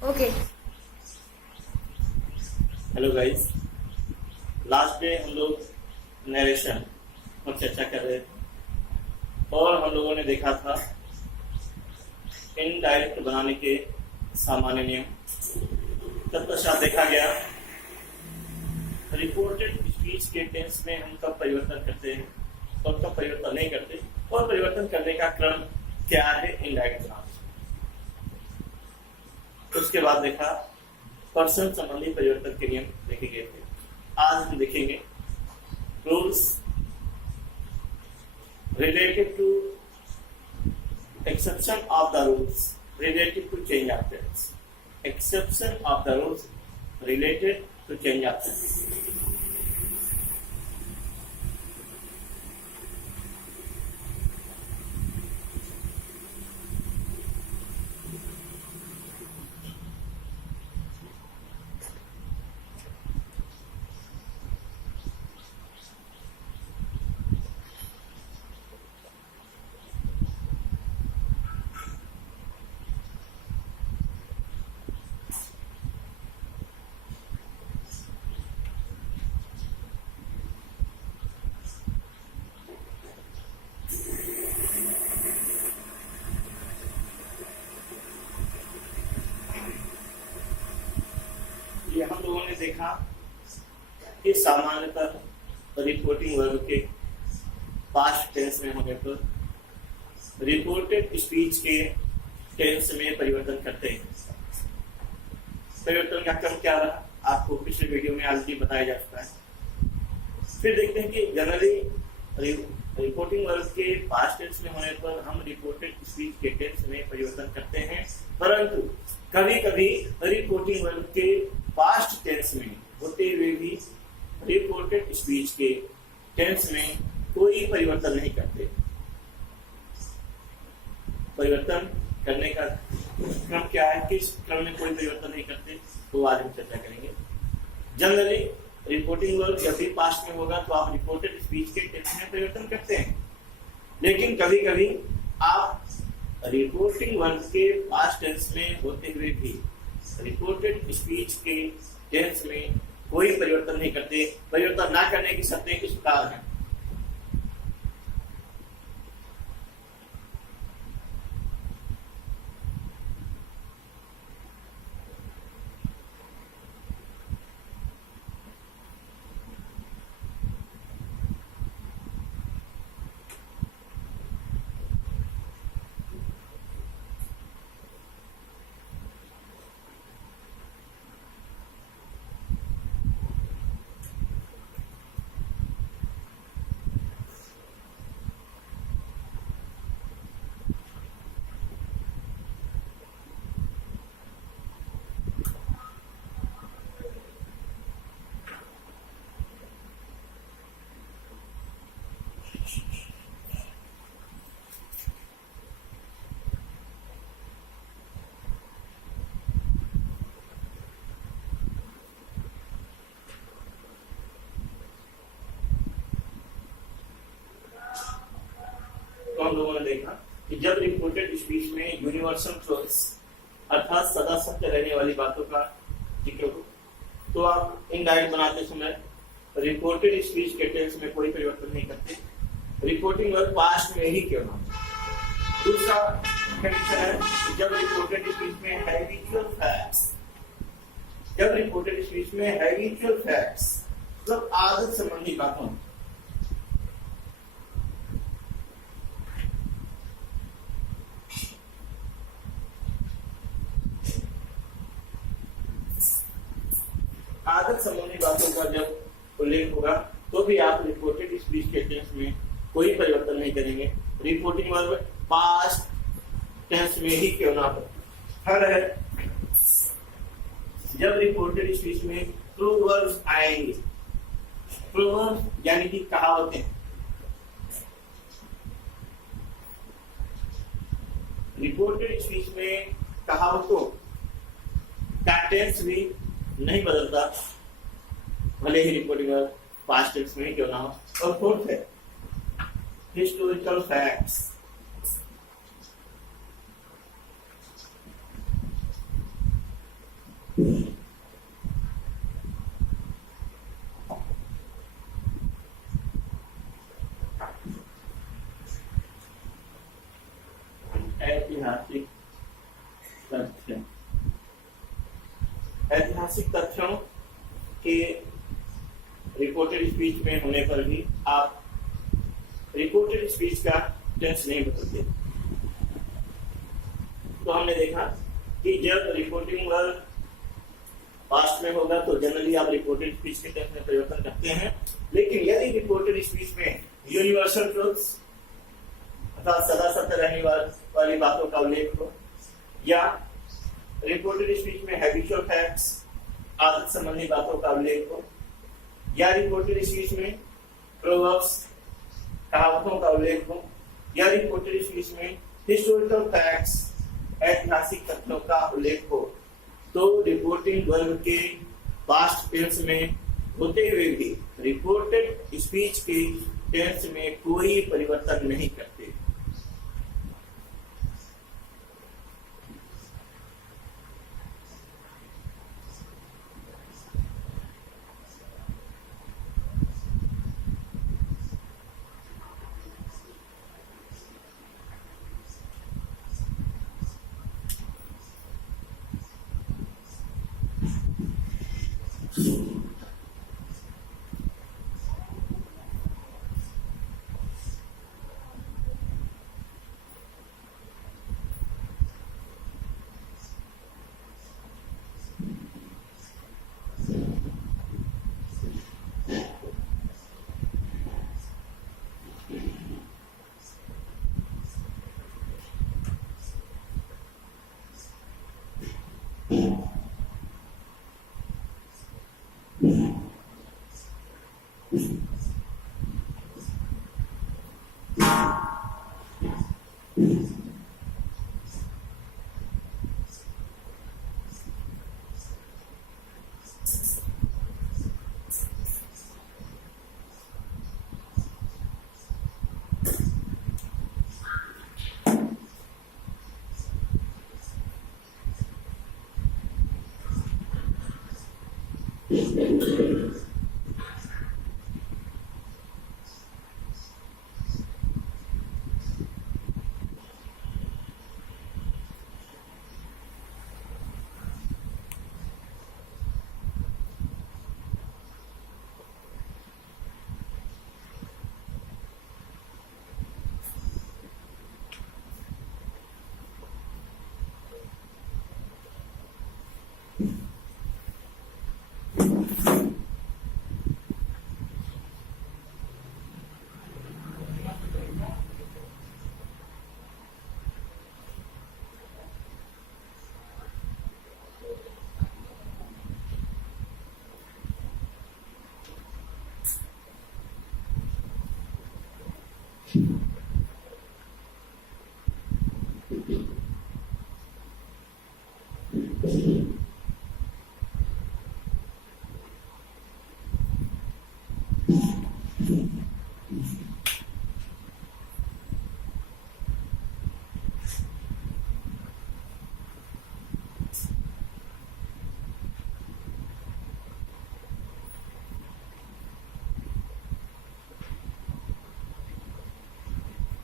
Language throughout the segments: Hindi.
Okay. Hello guys, last day हम लोग नरेशन पर चर्चा कर रहे थे और हम लोगों ने देखा था इनडायरेक्ट बनाने के सामान्य नियम। तत्पश्चात देखा गया रिपोर्टेड स्पीच के टेंस में हम कब परिवर्तन करते हैं और कब परिवर्तन नहीं करते और परिवर्तन करने का क्रम क्या है इनडायरेक्ट बनाने। उसके बाद देखा पर्सन संबंधी परिवर्तन के नियम देखे गए थे। आज हम देखेंगे rules related to exception of the rules related to change of tense. Exception of the rules related to change of tense. ये हम लोगों ने देखा कि सामान्यतः रिपोर्टिंग वर्ब के पास्ट टेंस में होने पर रिपोर्टेड स्पीच के टेंस में परिवर्तन करते हैं। परिवर्तन का क्रम क्या रहा आपको पिछले वीडियो में ऑलरेडी बताया जा चुका है। फिर देखते हैं कि जनरली रिपोर्टिंग वर्ब के पास्ट टेंस में होने पर हम रिपोर्टेड स्पीच के टेंस में परिवर्तन करते हैं, परंतु कभी कभी रिपोर्टिंग वर्ब के पास्ट टेंस में होते हुए भी रिपोर्टेड स्पीच के टेंस में कोई परिवर्तन नहीं करते। परिवर्तन करने का क्रम क्या है, किस क्रम में कोई परिवर्तन नहीं करते, तो आज हम चर्चा करेंगे। जनरली रिपोर्टिंग वर्ब जब भी पास्ट में होगा तो आप रिपोर्टेड स्पीच के टेंस में परिवर्तन करते हैं, लेकिन कभी कभी आप रिपोर्टिंग वर्ब के पास्ट टेंस में होते हुए भी रिपोर्टेड स्पीच के टेंस में कोई परिवर्तन नहीं करते। परिवर्तन ना करने की शर्तें इस प्रकार हैं। तो हम लोगों ने देखा कि जब रिपोर्टेड स्पीच में यूनिवर्सल ट्रुथ्स अर्थात सदा सत्य रहने वाली बातों का जिक्र हो तो आप इनडायरेक्ट बनाते समय रिपोर्टेड स्पीच के टेंस में कोई परिवर्तन नहीं करते, रिपोर्टिंग वर्ब पास्ट में ही क्यों ना। दूसरा कंडीशन है कि जब रिपोर्टेड स्पीच में हैबिचुअल फैक्ट्स, जब रिपोर्टेड स्पीच में हैबिचुअल फैक्ट्स मतलब आदत संबंधी बातों आदत संबंधी बातों का जब उल्लेख होगा तो भी आप रिपोर्टेड स्पीच के टेंस में कोई परिवर्तन नहीं करेंगे। रिपोर्टिंग वर्ब पास्ट टेंस में ही क्यों ना हो। थर्ड है जब रिपोर्टेड स्पीच में प्रोवर्ब्स आएंगे। प्रोवर्ब्स यानी कि कहावतें। रिपोर्टेड स्पीच में कहावतों का टेंस भी नहीं बदलता, भले ही रिपोर्टिंग वर्ब पास्ट टेंस में ही क्यों ना हो। और फोर्थ है हिस्टोरिकल फैक्ट्स। ऐतिहासिक तथ्य, ऐतिहासिक तथ्यों के रिपोर्टेड स्पीच में होने पर भी आप रिपोर्टेड स्पीच का टेंस नहीं बदलते। तो हमने देखा कि जब रिपोर्टिंग वर्ब पास्ट में होगा तो जनरली आप रिपोर्टेड स्पीच के टेंस में परिवर्तन करते हैं, लेकिन यदि रिपोर्टेड स्पीच में यूनिवर्सल ट्रुथ्स अर्थात सदा सत्य रहने वाली बातों का उल्लेख हो, या रिपोर्टेड स्पीच में हैबिचुअल फैक्ट्स आदत संबंधी बातों का उल्लेख हो, या रिपोर्टेड स्पीच में प्रोवर्ब्स कहावतों का उल्लेख हो, या रिपोर्टेड स्पीच में हिस्टोरिकल फैक्ट्स ऐतिहासिक तथ्यों का उल्लेख हो, तो रिपोर्टिंग वर्ब के पास्ट टेंस में होते हुए भी रिपोर्टेड स्पीच के टेंस में कोई परिवर्तन नहीं करते।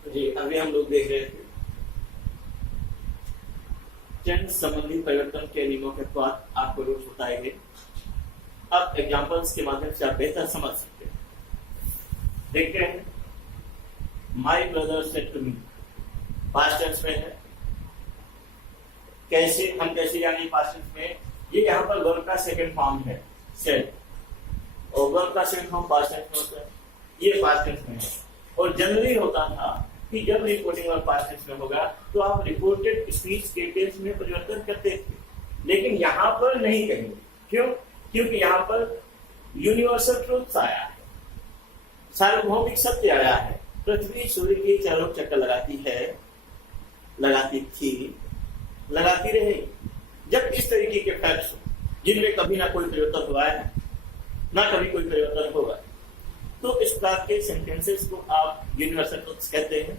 जी अभी हम लोग देख रहे थे टेंस संबंधी परिवर्तन के नियमों के बाद आपको रूल्स बताए गए। अब एग्जांपल्स के माध्यम से आप बेहतर समझ सकते हैं। देखते हैं, my brother said to me past tense में है। कैसे हम कैसे जानेंगे पास्ट टेंस में? ये यहाँ पर वर्ब का सेकंड फॉर्म है सेड, और वर्ब का सेकंड फॉर्म पास्ट टेंस में होता है, ये पास्ट टेंस में है। और जनरली होता था कि जब रिपोर्टिंग वर्ब पास्ट टेंस में होगा तो आप रिपोर्टेड स्पीच के टेंस में परिवर्तन करते थे, लेकिन यहाँ पर नहीं करेंगे। क्यों? क्योंकि यहाँ पर यूनिवर्सल ट्रुथ्स आया है, सार्वभौमिक सत्य आया है। पृथ्वी सूर्य के चारों चक्कर लगाती है, लगाती थी, लगाती रहेगी। जब इस तरीके के फैक्ट्स जिनमें कभी ना कोई परिवर्तन हुआ है ना कभी कोई परिवर्तन होगा, तो इस प्रकार के सेंटेंसेस को आप यूनिवर्सल ट्रुथ्स कहते हैं।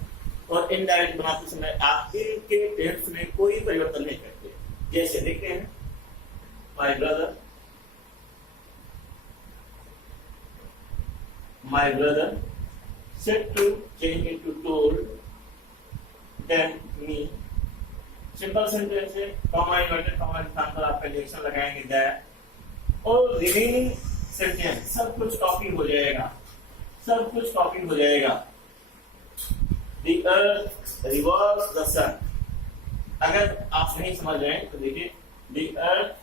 और इनडायरेक्ट बनाते समय आप इनके टेंस में कोई परिवर्तन नहीं करते। जैसे देखते हैं, my brother, my brother said to change into told then me. Simple sentence है, कॉमा इन्वर्टेड कॉमा के स्थान पर आप कंजंक्शन लगाएंगे दैट, और रिमेनिंग सेंटेंस सब कुछ कॉपी हो जाएगा, सब कुछ कॉपी हो जाएगा। The earth revolves the sun. अगर आप नहीं समझ रहे हैं तो देखिए, the earth,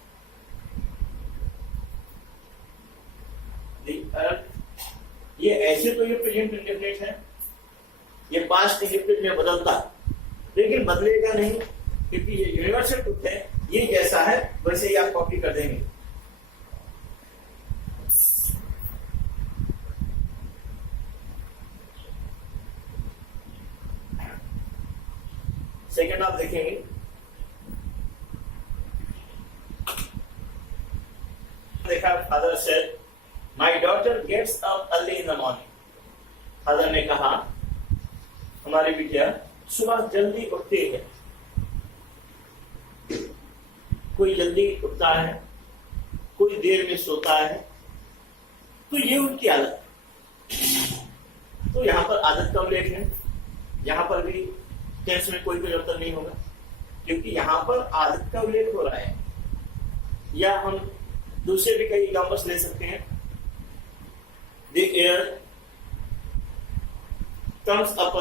ये ऐसे तो ये प्रेजेंट इंडेफिनिट है, ये पास्ट इंडेफिनिट में बदलता है, लेकिन बदलेगा नहीं क्योंकि ये यूनिवर्सल ट्रुथ है, ये जैसा है वैसे ही आप कॉपी कर देंगे। सेकंड आप देखेंगे, देखा father said my daughter gets up early in the morning. Father ने कहा हमारी बिटिया सुबह जल्दी उठती है। कोई जल्दी उठता है, कोई देर में सोता है, तो ये उनकी आदत। तो यहाँ पर आदत का उल्लेख है, यहाँ पर भी टेंस में कोई परिवर्तन नहीं होगा क्योंकि यहाँ पर आदत का उल्लेख हो रहा है। या हम दूसरे भी कई एग्जाम्पल्स ले सकते हैं। The air comes up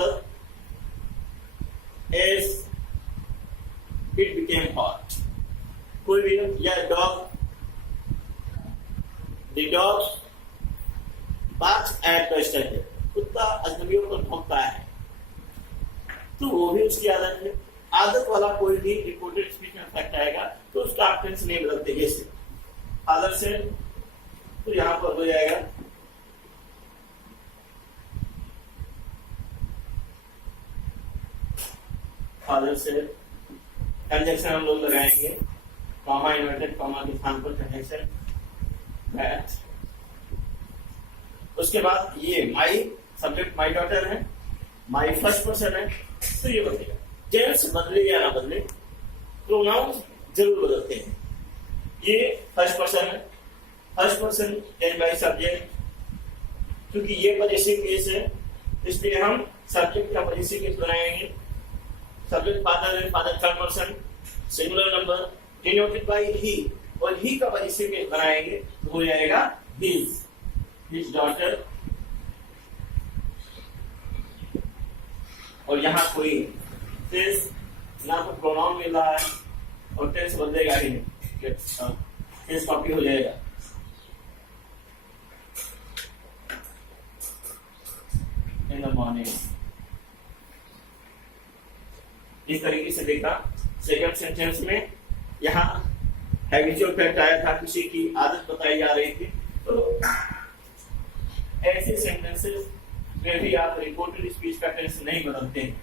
as it became hot. कोई भी या dog, the dog barks at the stranger. कुत्ता अजनबियों पर भौंकता है, तो वो भी उसकी आदत है। आदत वाला कोई भी रिपोर्टेड स्पीच में फैक्ट आएगा तो उसका आप टेंस नहीं बदलते। जैसे फादर से, तो यहां पर हो जाएगा फादर से। कंजंक्शन हम लोग लगाएंगे, कॉमा इन्वर्टेड कॉमा के स्थान पर कंजंक्शन दैट। उसके बाद ये माई सब्जेक्ट माई डॉटर है, माई फर्स्ट पर्सन है, तो ये बदलेगा। टेंस बदले या ना बदले, प्रोनाउंस जरूर बदलते हैं। ये फर्स्ट पर्सन है, first person ten by subject, क्योंकि ये पॉजिटिव केस है इसलिए हम सब्जेक्ट का पॉजिटिव केस बनाएंगे। सब्जेक्ट फादर है, father third person singular number denoted by he, और ही का पॉजिटिव केस बनाएंगे तो हो जाएगा हिज डॉटर। और यहाँ कोई टेंस ना तो प्रोनाउन मिल रहा है और टेंस बदलेगा ही नहीं, टेंस कॉपी हो जाएगा। इन द मॉर्निंग, इस तरीके से देखा। सेकंड सेंटेंस में यहाँ हैबिचुअल फैक्ट आया था, किसी की आदत बताई जा रही थी, तो ऐसे सेंटेंसेस में भी आप रिपोर्टेड स्पीच का टेंस नहीं बदलते हैं।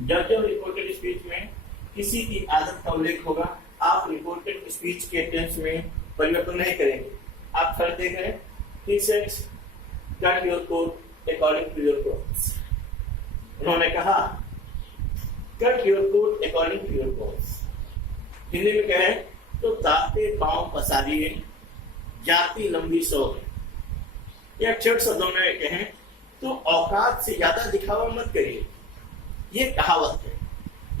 जब जब रिपोर्टेड स्पीच में किसी की आदत का उल्लेख होगा, आप रिपोर्टेड स्पीच के टेंस में परिवर्तन नहीं करेंगे। आप थर्ड देख रहे हैं, he says cut your coat according to your clothes। उन्होंने कहा cut your coat according to your clothes। Hindi में कहें तो ताते पांव पसारिए, जाती लंबी सो। या छठ शब्दों में कहें तो औकात से ज्यादा दिखावा मत करिए। ये कहावत है,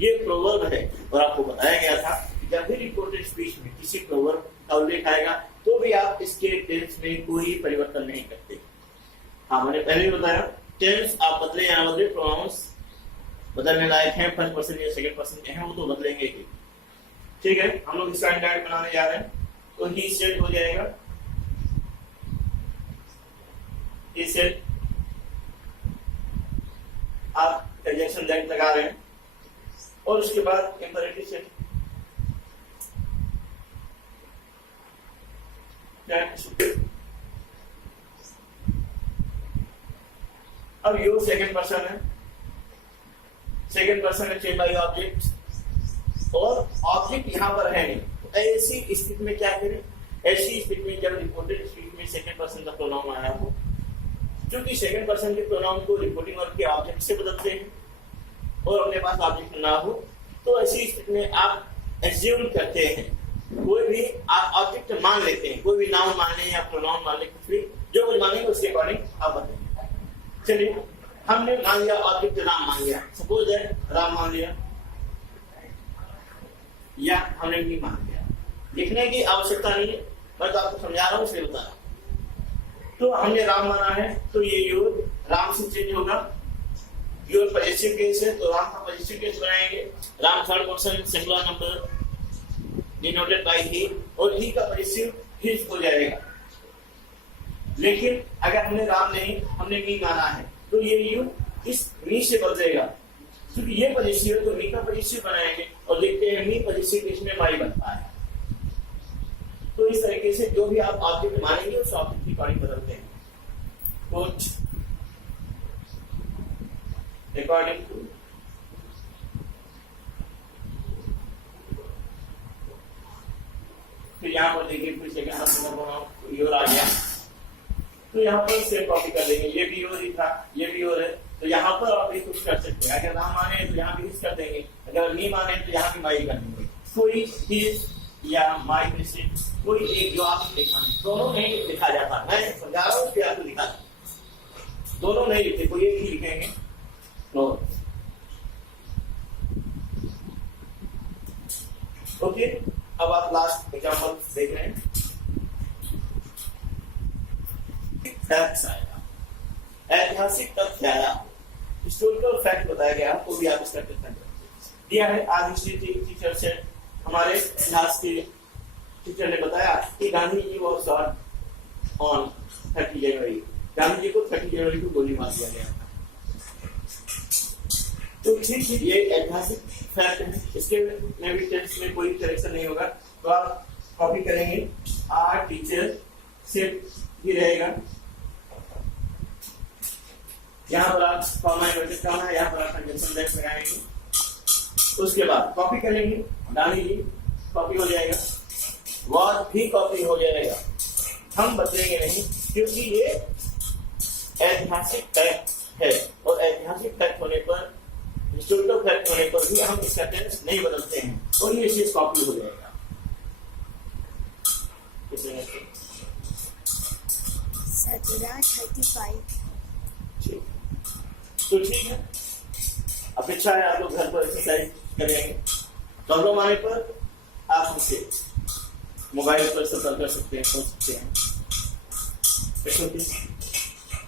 ये प्रोवर्ब है, और आपको बताया गया था कि जब भी रिपोर्टेड स्पीच में किसी प्रोवर्ब का उल्लेख आएगा तो भी आप इसके टेंस में कोई परिवर्तन नहीं करते। हाँ, मैंने पहले भी बताया टेंस आप बदले या बदले, प्रोनाउंस बदलने लायक है, फर्स्ट पर्सन या सेकंड पर्सन के हैं वो तो बदलेंगे ही। ठीक है, हम लोग इसका इंडायरेक्ट बनाने जा रहे हैं, तो ही सेड हो जाएगा, he said। आप कंजंक्शन दैट लगा रहे हैं और उसके बाद इंपेरेटिव से अब यो सेकंड पर्सन है, सेकंड पर्सन है चेंज बाय ऑब्जेक्ट, और ऑब्जेक्ट यहां पर है नहीं। तो ऐसी स्थिति में क्या करें? ऐसी स्थिति में जब रिपोर्टेड स्पीच में सेकंड पर्सन का प्रोनाउन आया हो, क्योंकि सेकंड पर्सन के प्रोनाउन को रिपोर्टिंग वर्ब के ऑब्जेक्ट से बदलते हैं और अपने पास ऑब्जेक्ट ना हो, तो ऐसी स्थिति में आप एज्यूम करते हैं कोई भी आप ऑब्जेक्ट मान लेते हैं, कोई भी नाउन मान लें या प्रोनाउन मान लें, कुछ भी जो कुछ मानेंगे उसके अकॉर्डिंग आप बताएंगे। चलिए, हमने मान लिया ऑब्जेक्ट राम मान लिया, सपोज है राम मान लिया या हमने भी मान लिया, लिखने की आवश्यकता नहीं है, मैं तो आपको समझा रहा हूँ इसलिए बता रहा हूँ। तो हमने राम माना है तो ये योर राम से चेंज होगा, योर पॉजिटिव केस है तो राम का पॉजिटिव केस बनाएंगे, Ram third person singular number denoted by he, और ही का पॉजिटिव हिज हो जाएगा। लेकिन अगर हमने राम नहीं, हमने मी माना है तो ये यू इस मी से बदलेगा, क्योंकि ये पॉजिटिव है तो मी का पॉजिटिव बनाएंगे और देखते हैं मी पॉजिटिव केस में माई बनता है। तो इस तरीके से जो भी आप ऑब्जेक्ट मानेंगे उस ऑब्जेक्ट की अकॉर्डिंग बदलते हैं। कोट अकॉर्डिंग टू तो यहाँ पर देखिए फिर से योर आ गया, तो यहाँ पर सेम कॉपी कर देंगे, ये भी योर ही था, ये भी योर है, तो यहाँ पर आप भी कुछ कर सकते हैं। अगर राम माने तो यहाँ भी हिज कर देंगे, अगर मी माने तो यहाँ भी माई कर देंगे। कोई हिज या माई में से कोई एक जो आप दिखाने, दोनों नहीं लिखा जाता, मैं समझा रहा हूँ आपको लिखा, दोनों नहीं लिखते, कोई एक ही लिखेंगे। नो ओके, अब आप लास्ट एग्जांपल देख रहे हैं। फैक्ट्स आएगा, ऐतिहासिक तथ्य आया, हिस्टोरिकल फैक्ट बताया गया, तो भी आप इसका टिप्पणी दिया है। आज हिस्ट्री टीचर से हमारे इतिहास के टीचर ने बताया कि Gandhi ji was shot on 30 जनवरी, गांधी जी को 30 जनवरी को गोली मार दिया गया था। तो ठीक है, ये ऐतिहासिक फैक्ट है, इसके में भी टेक्स्ट में कोई करेक्शन नहीं होगा, तो आप कॉपी करेंगे, आर टीचर से ही रहेगा। यहाँ पर आप कॉमा इन्वर्टेड कॉमा, यहाँ पर आप कंजंक्शन ब्रैकेट लगाएंगे, उसके बाद कॉपी करेंगे, गांधी जी कॉपी हो जाएगा, वॉज भी कॉपी हो जाएगा, हम बदलेंगे नहीं क्योंकि ये ऐतिहासिक फैक्ट है, और ऐतिहासिक फैक्ट होने पर, हिस्टोरिकल फैक्ट होने पर भी हम इसका टेंस नहीं बदलते हैं, और ये चीज कॉपी हो जाएगा। तो ठीक है, अपेक्षा है आप लोग घर पर एक्सरसाइज करेंगे, प्रॉब्लम आने पर आप मुझसे मोबाइल पर संपर्क कर सकते हैं, पहुंच सकते हैं।